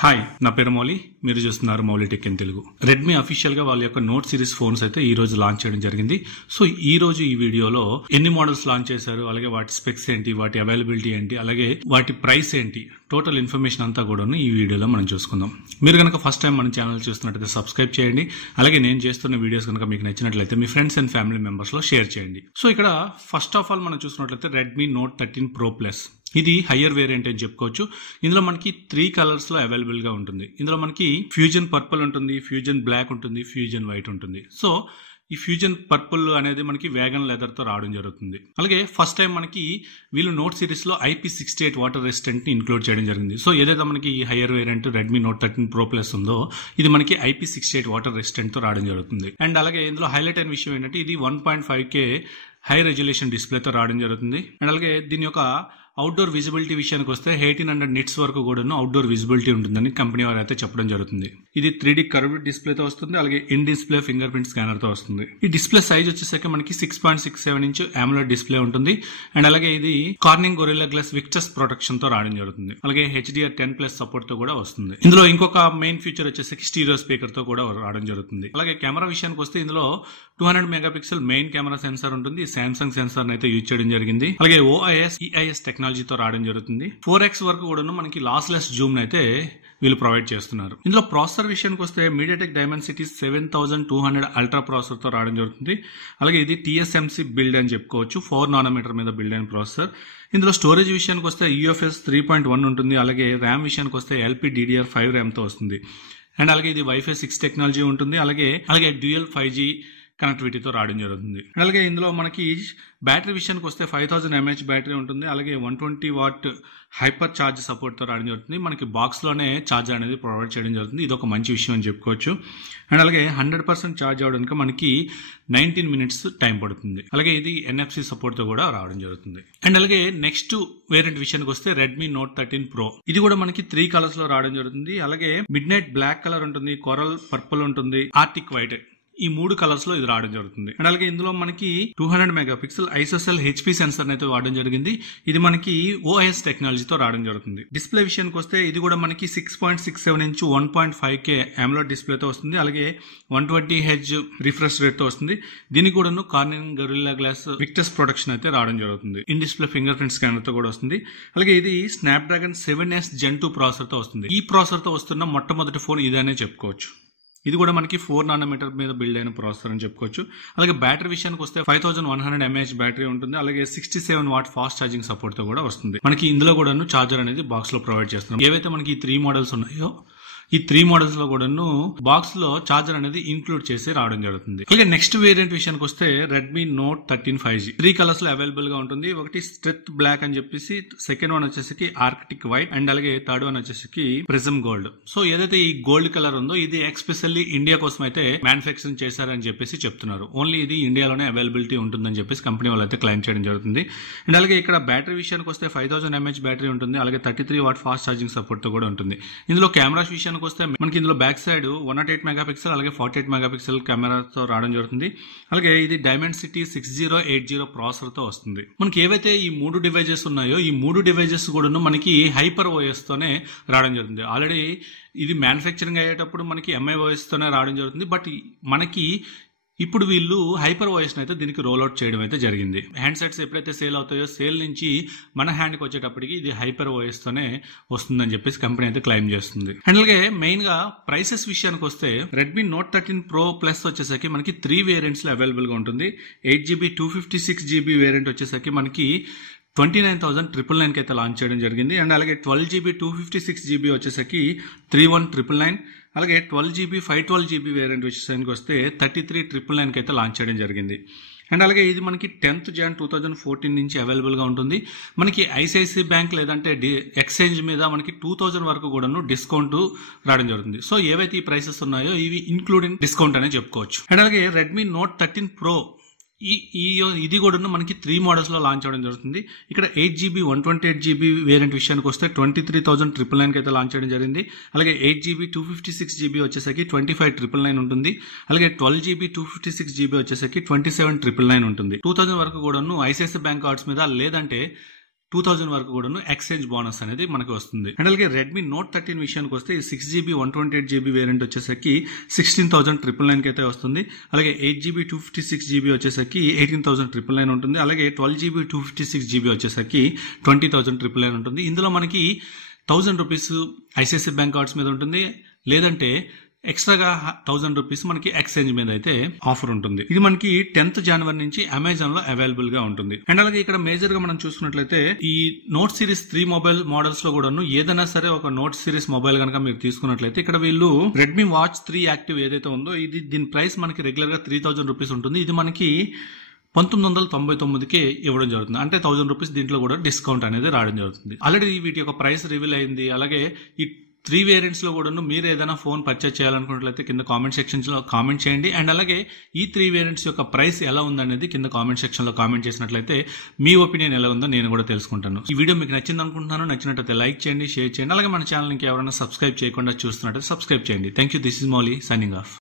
Hi, నా పేరు మౌలి. మీరు చూస్తున్నారు Mouli tech in Telugu. Redmi official గా వాళ్ళ యొక్క నోట్ సిరీస్ ఫోన్స్ అయితే ఈ రోజు లాంచ్ చేయడం జరిగింది. సో ఈ రోజు ఈ వీడియోలో ఎన్ని మోడల్స్ లాంచ్ చేశారు, అలాగే వాటి స్పెక్స్ ఏంటి, వాటి అవైలబిలిటీ ఏంటి, అలాగే వాటి ప్రైస్ ఏంటి, టోటల్ ఇన్ఫర్మేషన్ అంతా కూడా ఈ వీడియోలో మనం చూసుకుందాం. మీరు కనుక ఫస్ట్ టైం మన ఛానల్ చూస్తున్నట్లయితే సబ్స్క్రైబ్ చేయండి. అలాగే నేను చేస్తున్న వీడియోస్ కనుక మీకు నచ్చినట్లయితే మీ ఫ్రెండ్స్ అండ్ ఫ్యామిలీ మెంబర్స్ లో షేర్ చేయండి. సో ఇక్కడ ఫస్ట్ ఆఫ్ ఆల్ మనం చూసుకున్నట్లయితే రెడ్మీ నోట్ 13 Pro Plus ఇది హయ్యర్ వేరియంట్ అని చెప్పుకోవచ్చు. ఇందులో మనకి 3 కలర్స్ లో అవైలబుల్ గా ఉంటుంది. ఇందులో మనకి ఫ్యూజన్ పర్పుల్ ఉంటుంది, ఫ్యూజన్ బ్లాక్ ఉంటుంది, ఫ్యూజన్ వైట్ ఉంటుంది. సో ఈ ఫ్యూజన్ పర్పుల్ అనేది మనకి వేగన్ లెదర్ తో రావడం జరుగుతుంది. అలాగే ఫస్ట్ టైం మనకి వీళ్ళు నోట్ సిరీస్ లో IP68 వాటర్ రెసిస్టెంట్ ని ఇంక్లూడ్ చేయడం జరిగింది. సో ఏదైతే మనకి ఈ higher variant Redmi note 13 Pro Plus ఉందో ఇది మనకి IP68 వాటర్ రెసిస్టెంట్ తో రావడం జరుగుతుంది. అండ్ అలాగే ఇందులో హైలైట్ అయిన విషయం ఏంటంటే ఇది 1.5K హై రెజల్యూషన్ డిస్ప్లేతో రావడం జరుగుతుంది. అండ్ అలాగే దీని యొక్క అవుట్డోర్ విజిబిలిటీ విషయానికి వస్తే 1800 nits వరకు కూడా అవుట్డోర్ విజిబిలిటీ ఉంటుందని కంపెనీ వారు అయితే చెప్పడం జరుగుతుంది. ఇది 3D కర్వ్డ్ డిస్ప్లేతో వస్తుంది. అలాగే in display finger print scanner తో వస్తుంది. ఈ డిస్ప్లే సైజ్ వచ్చేసరికి మనకి 6.67 ఇంచ్ AMOLED డిస్ప్లే ఉంటుంది. అండ్ అలాగే ఇది Corning Gorilla Glass Victus protection తో రావడం జరుగుతుంది. అలాగే HDR10+ సపోర్ట్ తో కూడా వస్తుంది. ఇందులో ఇంకొక మెయిన్ ఫీచర్ వచ్చేసరికి స్టీరియో స్పీకర్ తో కూడా రావడం జరుగుతుంది. అలాగే కెమెరా విషయానికి వస్తే ఇందులో 200 మెగాపిక్సెల్ మెయిన్ కెమెరా సెన్సార్ ఉంటుంది. సామ్సంగ్ సెన్సార్ అయితే యూజ్ చేయడం జరిగింది. అలాగే OIS EIS టెక్నాలజీతో రావడం జరుగుతుంది. 4x వరకు కూడా మనకి లాస్లెస్ జూమ్ అయితే వీళ్ళు ప్రొవైడ్ చేస్తున్నారు. ఇందులో ప్రాసెసర్ విషయానికి వస్తే MediaTek Dimensity 7200 అల్ట్రా ప్రాసెసర్ తో రావడం జరుగుతుంది. అలాగే ఇది TSMC బిల్డ్ అని చెప్పుకోవచ్చు. 4 నానోమీటర్ మీద బిల్డ్ అయిన ప్రాసెసర్. ఇందులో స్టోరేజ్ విషయానికి వస్తే UFS 3.1 ఉంటుంది. అలాగే ర్యామ్ విషయానికి వస్తే LPDDR5 ర్యామ్ తో వస్తుంది. అండ్ అలాగే ఇది Wi-Fi 6 టెక్నాలజీ ఉంటుంది. అలాగే డ్యూయల్ 5G కనెక్టివిటీతో రావడం జరుగుతుంది. అలాగే ఇందులో మనకి బ్యాటరీ విషయానికి వస్తే 5000 mAh బ్యాటరీ ఉంటుంది. అలాగే 120 వాట్ హైపర్ ఛార్జ్ సపోర్ట్ తో రావడం జరుగుతుంది. మనకి బాక్స్ లోనే ఛార్జ్ అనేది ప్రొవైడ్ చేయడం జరుగుతుంది. ఇది ఒక మంచి విషయం అని చెప్పుకోవచ్చు. అండ్ అలాగే 100% ఛార్జ్ అవడానికి మనకి 19 minutes టైం పడుతుంది. అలాగే ఇది NFC సపోర్ట్ తో కూడా రావడం జరుగుతుంది. అండ్ అలాగే నెక్స్ట్ వేరియంట్ విషయానికి వస్తే రెడ్మీ నోట్ 13 Pro ఇది కూడా మనకి 3 కలర్స్ లో రావడం జరుగుతుంది. అలాగే మిడ్ నైట్ బ్లాక్ కలర్ ఉంటుంది, కొరల్ పర్పుల్ ఉంటుంది, ఆర్టిక్ వైట్, ఈ 3 కలర్స్ లో ఇది రావడం జరుగుతుంది. అండ్ అలాగే ఇందులో మనకి 200 మెగాపిక్సెల్ ఐసోసెల్ HP సెన్సర్ అయితే వాడడం జరిగింది. ఇది మనకి OIS టెక్నాలజీతో రావడం జరుగుతుంది. డిస్ప్లే విషయానికి వస్తే ఇది కూడా మనకి 6.67 ఇంచ్ 1.5K AMOLED డిస్ప్లేతో వస్తుంది. అలాగే 120Hz రిఫ్రెష్ రేట్ తో వస్తుంది. దీనికి కూడా Corning Gorilla Glass Victus protection అయితే రావడం జరుగుతుంది. In display finger print scanner తో కూడా వస్తుంది. అలాగే ఇది స్నాప్డ్రాగన్ 7S Gen 2 ప్రాసెసర్ తో వస్తుంది. ఈ ప్రాసెసర్ తో వస్తున్న మొట్టమొదటి ఫోన్ ఇదనే చెప్పుకోవచ్చు. ఇది కూడా మనకి 4 నానోమీటర్ మీద బిల్డ్ అయిన ప్రాసెసర్ అని చెప్పుకోవచ్చు. అలాగే బ్యాటరీ విషయానికి వస్తే 5100 mAh బ్యాటరీ ఉంటుంది. అలాగే 67 వాట్ ఫాస్ట్ ఛార్జింగ్ సపోర్ట్ తో కూడా వస్తుంది. మనకి ఇందులో కూడా చార్జర్ అనేది బాక్స్ లో ప్రొవైడ్ చేస్తున్నాం. ఏవైతే మనకి ఈ 3 మోడల్స్ ఉన్నాయో ఈ 3 మోడల్స్ లో కూడా బాక్స్ లో చార్జర్ అనేది ఇంక్లూడ్ చేసి రావడం జరుగుతుంది. అలాగే నెక్స్ట్ వేరియంట్ విషయానికి వస్తే రెడ్మీ నోట్ 13 5G 3 కలర్స్ లో అవైలబుల్ గా ఉంటుంది. ఒకటి స్ట్రెత్ బ్లాక్ అని చెప్పేసి, సెకండ్ వన్ వచ్చేసి ఆర్కిటిక్ వైట్, అండ్ అలాగే థర్డ్ వన్ వచ్చేసి ప్రిజమ్ గోల్డ్. సో ఏదైతే ఈ గోల్డ్ కలర్ ఉందో ఇది ఎక్స్పెషల్లీ ఇండియా కోసం అయితే మ్యానుఫ్యాక్చరింగ్ చేశారని చెప్పేసి చెప్తున్నారు. ఓన్లీ ఇది ఇండియాలోనే అవైలబిలిటీ ఉంటుందని చెప్పేసి కంపెనీ వాళ్ళు అయితే క్లైమ్ చేయడం జరుగుతుంది. అండ్ అలాగే ఇక్కడ బ్యాటరీ విషయానికి వస్తే 5000 mAh బ్యాటరీ ఉంటుంది. అలాగే 33 వాట్ ఫాస్ట్ ఛార్జింగ్ సపోర్ట్ తో కూడా ఉంటుంది. ఇందులో కెమెరాస్ విషయానికి వస్తే మనకి ఇందులో బ్యాక్ సైడ్ 108 మెగాపిక్సెల్ అలాగే 48 మెగాపిక్సెల్ కెమెరాతో రావడం జరుగుతుంది. అలాగే ఇది Dimensity 6080 ప్రాసెసర్ తో వస్తుంది. మనకి ఏవైతే ఈ 3 డివైజెస్ ఉన్నాయో ఈ 3 డివైజెస్ కూడా మనకి హైపర్ OS తోనే రావడం జరుగుతుంది. ఆల్రెడీ ఇది మ్యానుఫ్యాక్చరింగ్ అయ్యేటప్పుడు మనకి MIOS తోనే రావడం జరుగుతుంది. బట్ మనకి ఇప్పుడు వీళ్ళు హైపర్ OS అయితే దీనికి రోల్ అవుట్ చేయడం అయితే జరిగింది. హ్యాండ్ సెట్స్ ఎప్పుడైతే సేల్ అవుతాయో సేల్ నుంచి మన హ్యాండ్కి వచ్చేటప్పటికి ఇది హైపర్ OS తోనే వస్తుందని చెప్పేసి కంపెనీ అయితే క్లైమ్ చేస్తుంది. అండ్ అలాగే మెయిన్ గా ప్రైసెస్ విషయానికి వస్తే రెడ్మీ నోట్ 13 Pro Plus వచ్చేసరికి మనకి 3 వేరియంట్స్ లో అవైలబుల్ గా ఉంటుంది. 8GB 256GB వేరియంట్ వచ్చేసరికి మనకి 29,999 కి అయితే లాంచ్ చేయడం జరిగింది. అండ్ అలాగే 12GB 256GB వచ్చేసరికి 31,999. అలాగే 12GB 512GB వేరియంట్ విషయానికి వస్తే 33,999 కి అయితే లాంచ్ చేయడం జరిగింది. అండ్ అలాగే ఇది మనకి 10th Jan 2014 నుంచి అవైలబుల్ గా ఉంటుంది. మనకి ICICI బ్యాంక్ లేదంటే ఎక్స్చేంజ్ మీద మనకి 2000 వరకు కూడా డిస్కౌంట్ రావడం జరుగుతుంది. సో ఏవైతే ఈ ప్రైసెస్ ఉన్నాయో ఇవి ఇంక్లూడింగ్ డిస్కౌంట్ అనే చెప్పుకోవచ్చు. అండ్ అలాగే రెడ్మీ నోట్ 13 Pro ఇది కూడా మనకి 3 మోడల్స్ లో లాంచ్ అవడం జరుగుతుంది. ఇక్కడ 8GB 128GB వేరియంట్ విషయానికి వస్తే 23,999 కి అయితే లాంచ్ చేయడం జరిగింది. అలాగే 8GB 256GB వచ్చేసరికి 25,999 ఉంటుంది. అలాగే 12GB 256GB వచ్చేసరికి 27,999 ఉంటుంది. 2000 వరకు కూడా ICICI బ్యాంక్ కార్డ్స్ మీద లేదంటే 2000 వరకు కూడాను ఎక్స్చేంజ్ బోనస్ అనేది మనకు వస్తుంది. అండ్ అలాగే రెడ్మీ నోట్ 13 విషయానికి వస్తే 6GB 128GB వేరియంట్ వచ్చేసరికి 16,999 కి అయితే వస్తుంది. అలాగే 8GB 256GB వచ్చేసరికి 18,999 ఉంటుంది. అలాగే 12GB 256GB వచ్చేసరికి 20,999 ఉంటుంది. ఇందులో మనకి 1000 రూపీస్ ఐసిఐసిఐ బ్యాంక్ కార్డ్స్ మీద ఉంటుంది, లేదంటే ఎక్స్ట్రాగా 1000 రూపీస్ మనకి ఎక్స్చేంజ్ మీద అయితే ఆఫర్ ఉంటుంది. ఇది మనకి 10th జనవరి నుంచి అమెజాన్ లో అవైలబుల్ గా ఉంటుంది. అండ్ అలాగే ఇక్కడ మేజర్ గా మనం చూసుకున్నట్లయితే ఈ నోట్ సిరీస్ 3 మొబైల్ మోడల్స్ లో కూడాను ఏదైనా సరే ఒక నోట్ సిరీస్ మొబైల్ కనుక మీరు తీసుకున్నట్లయితే ఇక్కడ వీళ్ళు రెడ్మీ వాచ్ 3 యాక్టివ్ ఏదైతే ఉందో దీని ప్రైస్ మనకి రెగ్యులర్ గా 3000 రూపీస్ ఉంటుంది. ఇది మనకి 1999కే ఇవ్వడం జరుగుతుంది. అంటే 1000 రూపీస్ దీంట్లో కూడా డిస్కౌంట్ అనేది రావడం జరుగుతుంది. ఆల్రెడీ వీటి యొక్క ప్రైస్ రివీల్ అయింది. అలాగే ఈ 3 వేరియంట్స్ లో కూడా మీరు ఏదైనా ఫోన్ పర్చేజ్ చేయాలనుకున్నట్లయితే కింద కామెంట్ సెక్షన్ లో కామెంట్ చేయండి. అండ్ అలాగే ఈ 3 వేరియంట్స్ యొక్క ప్రైస్ ఎలా ఉందనేది కింద కామెంట్ సెక్షన్ లో కామెంట్ చేసినట్లయితే మీ ఒపీనియన్ ఎలా ఉందో నేను కూడా తెలుసుకుంటాను. ఈ వీడియో మీకు నచ్చింది అనుకుంటున్నాను. నచ్చినట్లయితే లైక్ చేయండి, షేర్ చేయండి. అలాగే మన ఛానల్ కి ఎవరైనా సబ్స్క్రైబ్ చేయకుండా చూస్తున్నట్లయితే సబ్స్క్రైబ్ చేయండి. Thank you. This is Mouli signing off.